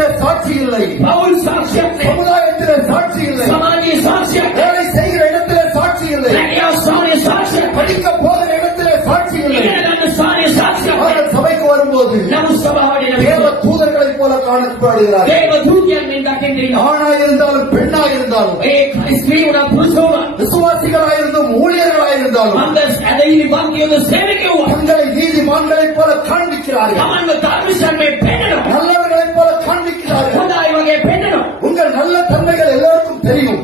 சமூகத்திலே சாட்சி இல்லை, பவுல் சாட்சியம் சமுதாயத்திலே சாட்சி இல்லை, சமாஜ சாட்சியம் வேலை செய்கிற இடத்திலே சாட்சி இல்லை, சாட்சியம் படிக்க போகிற இடத்திலே சாட்சி இல்லை. சாட்சியம் ஆனால் சபைக்கு வரும்போது தேவ தூதர்களைப் போல காணப்படுகிறார்கள். ஆணாயிருந்தாலும் பெண்ணாயிருந்தாலும், விசுவாசிகளாயிருந்தும் ஊழியர்களாயிருந்தாலும் தங்களை நீதிமான்களைப் போல காண்பிக்கிறார்கள், நல்லவர்களைப் போல காண்பிக்கிறார்கள். உங்கள் நல்ல தன்மைகள் எல்லோருக்கும் தெரியும்,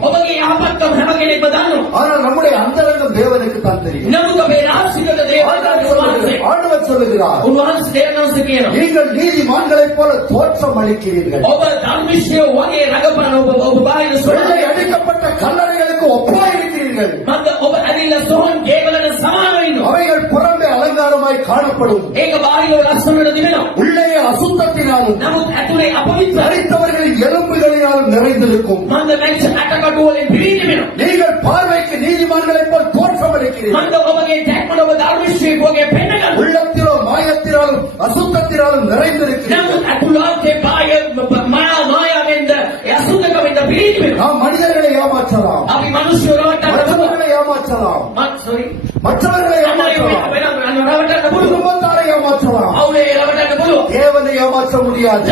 ஆனால் நம்முடைய அந்தரங்கம் தேவனுக்கு தான் தெரியும். ஆண்டவர் சொல்லுகிறார், நீங்கள் நீதிமான்களைப் போல தோற்றம் அளிக்கிறீர்கள், அடிக்கப்பட்ட கல்லறைகளுக்கு ஒப்பாயிருக்கிறீர்கள். அவைகள் புறம்பே அலங்காரமாய் காணப்படும், உள்ளே அசுத்தத்தினாலும் மரித்தவர்களின் எலும்புகளினாலும் நிறைந்திருக்கும். நீங்கள் பார்வைக்கு நீதிமான்களைப் போல் தோற்றம் அளிக்கிறீர்கள், உள்ளத்திலோ மாயத்தினாலும் அசுத்தத்தினாலும் நிறைந்திருக்கிறீர்கள். நாம் மனிதர்களை ஏமாற்றலாம், மற்றவர்களை ஏமாற்றலாம், மற்றவர்களை ஏமாற்றலாம், குடும்பத்தாரை ஏமாற்றலாம், தேவனை ஏமாற்ற முடியாது.